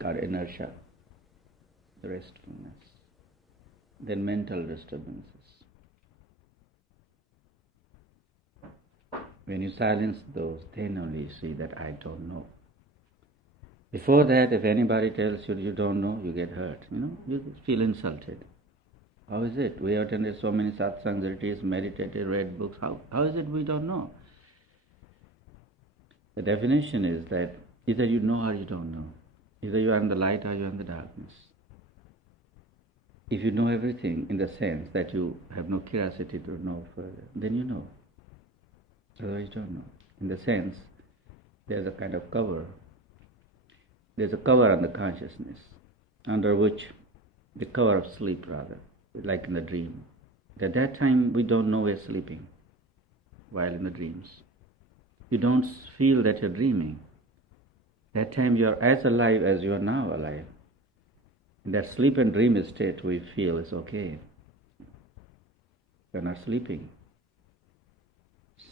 called inertia, the restfulness. Then mental disturbances. When you silence those, then only you see that I don't know. Before that, if anybody tells you you don't know, you get hurt. You feel insulted. How is it? We have attended so many satsangs, retreats, meditated, read books. How is it we don't know? The definition is that either you know or you don't know. Either you are in the light or you are in the darkness. If you know everything in the sense that you have no curiosity to know further, then you know. Otherwise you don't know. In the sense, there's a kind of cover. There's a cover on the consciousness, under which, the cover of sleep rather, like in the dream. At that time we don't know we're sleeping, while in the dreams. You don't feel that you're dreaming. That time you're as alive as you are now alive. In that sleep and dream state we feel it's okay. We're not sleeping.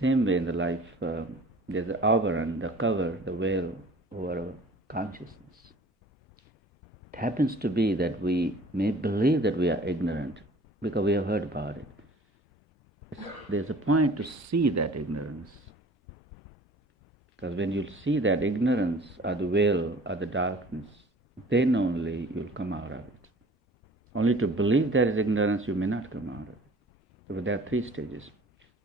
Same way in the life, there's the awaran, the cover, the veil over our consciousness. It happens to be that we may believe that we are ignorant because we have heard about it. There's a point to see that ignorance. Because when you see that ignorance or the veil or the darkness, then only you'll come out of it. Only to believe there is ignorance, you may not come out of it. So there are three stages.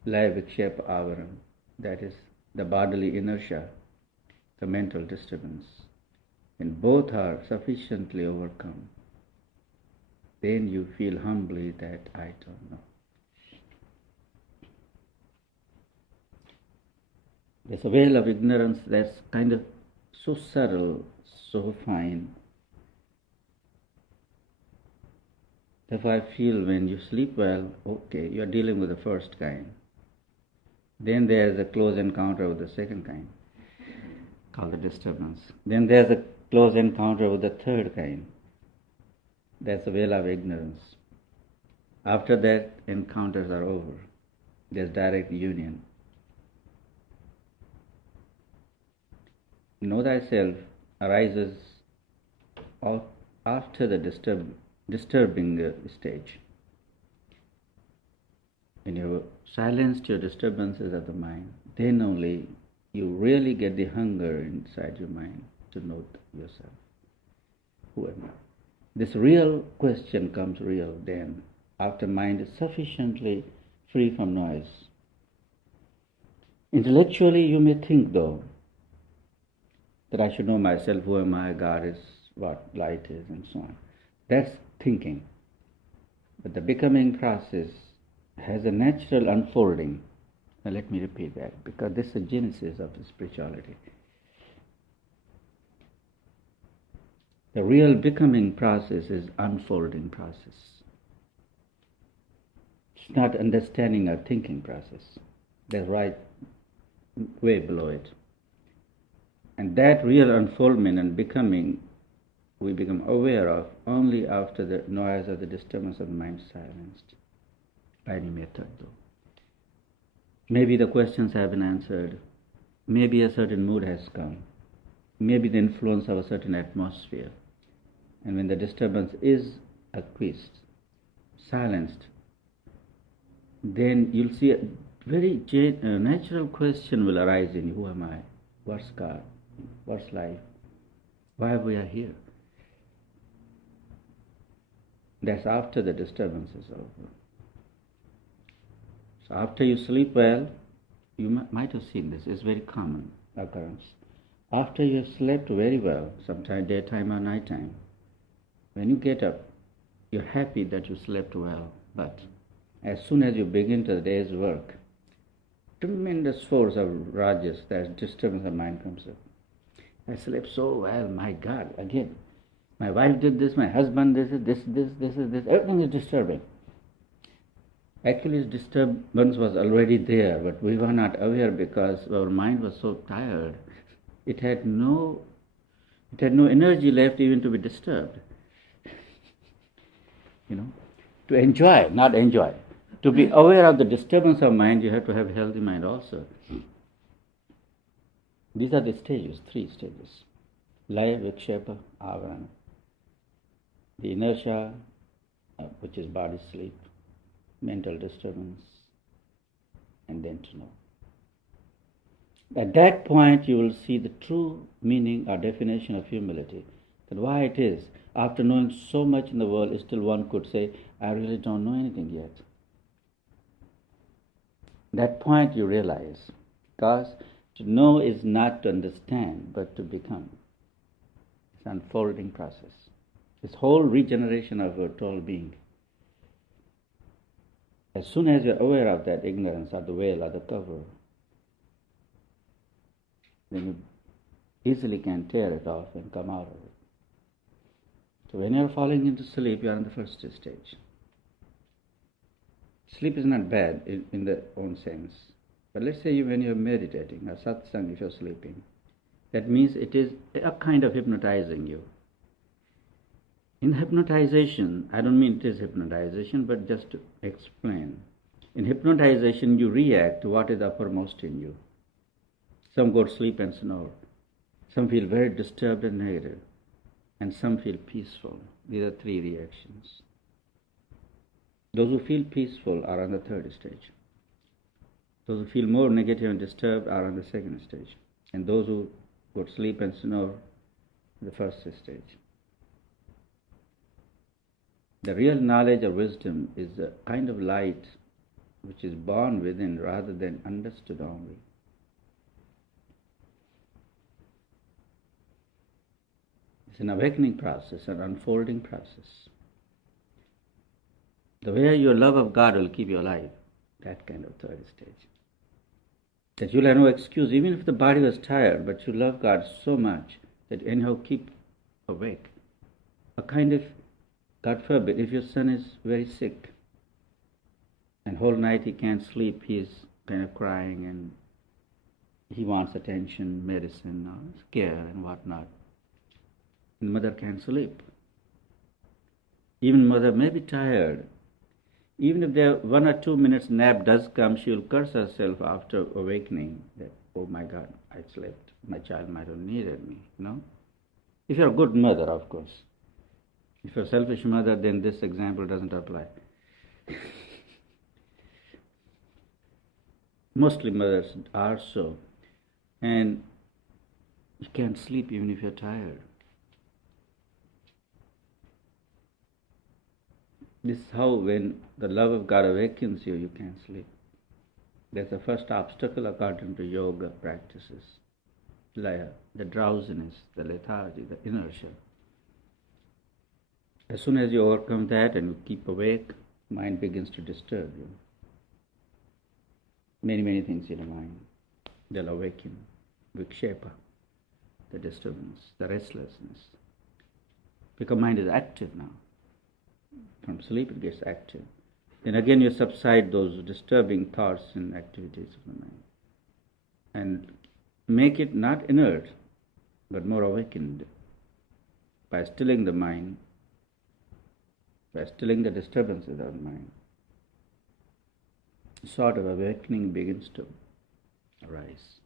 Laya vikshepa avaram, that is the bodily inertia, the mental disturbance. When both are sufficiently overcome, then you feel humbly that I don't know. There's a veil of ignorance that's kind of so subtle, so fine. Therefore I feel when you sleep well, okay, you're dealing with the first kind. Then there's a close encounter with the second kind, called the disturbance. Then there's a close encounter with the third kind. That's the veil of ignorance. After that, encounters are over. There's direct union. Know thyself arises after the disturbing stage. When you have silenced your disturbances of the mind, then only you really get the hunger inside your mind to know yourself. Who am I? This real question comes real then, after mind is sufficiently free from noise. Intellectually you may think though, that I should know myself, who am I, God is, what light is, and so on. That's thinking. But the becoming process has a natural unfolding. Now let me repeat that, because this is the genesis of the spirituality. The real becoming process is unfolding process. It's not understanding or thinking process. That's right way below it. And that real unfoldment and becoming, we become aware of only after the noise or the disturbance of the mind is silenced. By any method though. Maybe the questions have been answered. Maybe a certain mood has come. Maybe the influence of a certain atmosphere. And when the disturbance is acquiesced, silenced, then you'll see a very natural question will arise in you. Who am I? What's God? What's life? Why we are here? That's after the disturbance is over. So after you sleep well, you might have seen this, it's very common occurrence. After you have slept very well, sometimes daytime or nighttime, when you get up, you're happy that you slept well, but as soon as you begin the day's work, tremendous force of rajas, that disturbance of mind comes up. I slept so well, my God, again. My wife did this, my husband did this, everything is disturbing. Actually, disturbance was already there, but we were not aware because our mind was so tired. It had no energy left even to be disturbed. To enjoy, not enjoy. To be aware of the disturbance of mind, you have to have a healthy mind also. These are the stages, 3 stages. Laya, Vikshepa, Avarana. The inertia, which is body sleep, mental disturbance, and then to know. At that point, you will see the true meaning or definition of humility. That why it is, after knowing so much in the world, still one could say, I really don't know anything yet. That point you realize, because to know is not to understand, but to become. It's an unfolding process. This whole regeneration of your total being. As soon as you're aware of that ignorance or the veil or the cover, then you easily can tear it off and come out of it. So when you're falling into sleep, you're in the first stage. Sleep is not bad in the own sense. But let's say when you're meditating, or satsang if you're sleeping, that means it is a kind of hypnotizing you. In hypnotization, I don't mean it is hypnotization, but just to explain. In hypnotization, you react to what is uppermost in you. Some go to sleep and snore. Some feel very disturbed and negative. And some feel peaceful. These are three reactions. Those who feel peaceful are on the third stage. Those who feel more negative and disturbed are on the second stage. And those who go to sleep and snore, the first stage. The real knowledge or wisdom is a kind of light which is born within rather than understood only. It's an awakening process, an unfolding process. The way your love of God will keep you alive, that kind of third stage. That you'll have no excuse, even if the body was tired, but you love God so much that anyhow keep awake. A kind of, God forbid, if your son is very sick and whole night he can't sleep, he's kind of crying and he wants attention, medicine, care and whatnot. And mother can't sleep. Even mother may be tired. Even if there 1 or 2 minutes nap does come, she will curse herself after awakening that, oh my God, I slept. My child might have needed me, If you're a good mother, of course. If you're a selfish mother, then this example doesn't apply. Mostly mothers are so. And you can't sleep even if you're tired. This is how when the love of God awakens you, you can't sleep. That's the first obstacle according to yoga practices. Laya, the drowsiness, the lethargy, the inertia. As soon as you overcome that and you keep awake, mind begins to disturb you. Many things in the mind. They'll awaken. Vikshepa, the disturbance, the restlessness. Because mind is active now. From sleep it gets active. Then again you subside those disturbing thoughts and activities of the mind. And make it not inert, but more awakened. By stilling the mind, by stilling the disturbances of the mind, a sort of awakening begins to arise.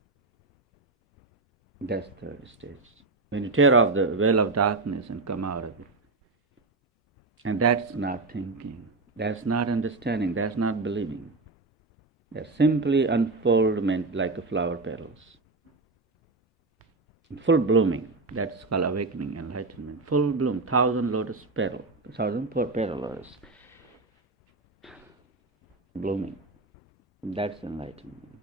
That's the third stage. When you tear off the veil of darkness and come out of it. And that's not thinking, that's not understanding, that's not believing. That's simply unfoldment like a flower petals. Full blooming, that's called awakening, enlightenment. Full bloom, 1,000 lotus petals, 1,000 petals blooming. That's enlightenment.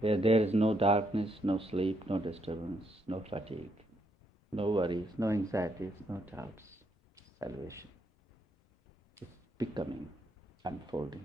Where there is no darkness, no sleep, no disturbance, no fatigue. No worries, no anxieties, no doubts. Salvation. It's becoming, unfolding.